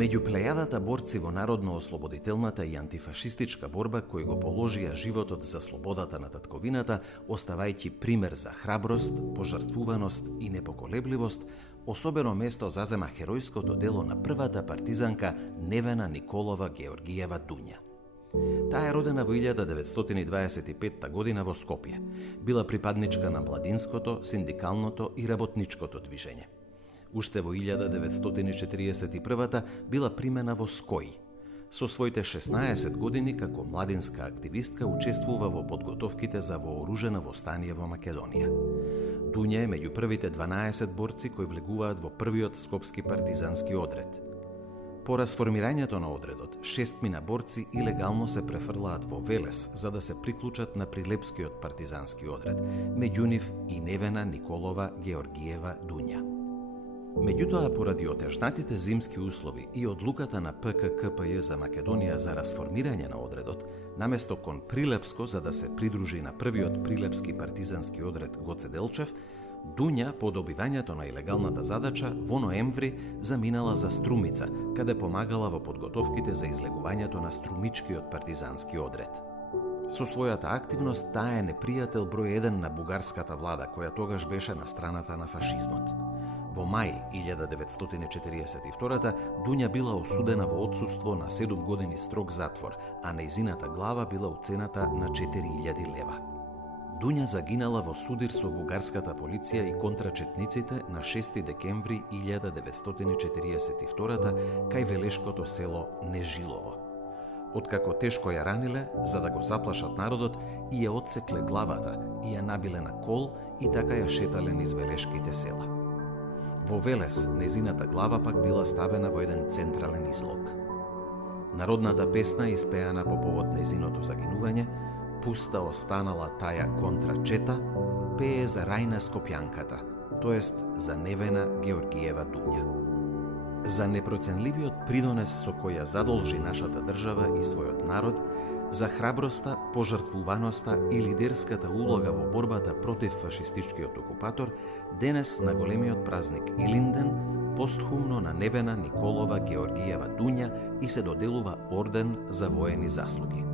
Меѓу плејадата борци во народно-ослободителната и антифашистичка борба кои го положија животот за слободата на татковината, оставајќи пример за храброст, пожртвуваност и непоколебливост, особено место зазема херојското дело на првата партизанка Невена Николова Георгиева Дуња. Таа е родена во 1925 година во Скопје. Била припадничка на младинското, синдикалното и работничкото движење. Уште во 1941 била примена во СКОИ. Со своите 16 години како младинска активистка учествува во подготовките за вооружено востание во Македонија. Дуња е меѓу првите 12 борци кои влегуваат во првиот скопски партизански одред. По расформирањето на одредот, 6 борци илегално се префрлаат во Велес за да се приклучат на Прилепскиот партизански одред, меѓу нив и Невена Николова Георгиева Дуња. Меѓутоа, поради отежнатите зимски услови и одлуката на ПККПЈ за Македонија за расформирање на одредот, наместо кон Прилепско за да се придружи на првиот Прилепски партизански одред Гоце Делчев, Дуња по добивањето на илегалната задача во ноември заминала за Струмица, каде помагала во подготовките за излегувањето на Струмичкиот партизански одред. Со својата активност таа е непријател број 1 на бугарската влада, која тогаш беше на страната на фашизмот. Во мај 1942 Дуња била осудена во отсуство на 7 години строг затвор, а нејзината глава била уцената на 4000 лева. Дуња загинала во судир со бугарската полиција и контрачетниците на 6 декември 1942 кај велешкото село Нежилово. Откако тешко ја раниле, за да го заплашат народот, и ја отсекле главата и ја набиле на кол и така ја шетале низ велешките села. Во Велес, незината глава пак била ставена во еден централен излог. Народната песна испеана по повод незиното загинување, Пуста останала таја контрачета, пее за Рајна Скопјанката, тоест за Невена Георгиева Дуња. За непроценливиот придонес со кој ја задолжи нашата држава и својот народ, за храброста, пожртвуваноста и лидерската улога во борбата против фашистичкиот окупатор, денес на големиот празник Илинден, постхумно на Невена Николова Георгиева Дуња и се доделува орден за воени заслуги.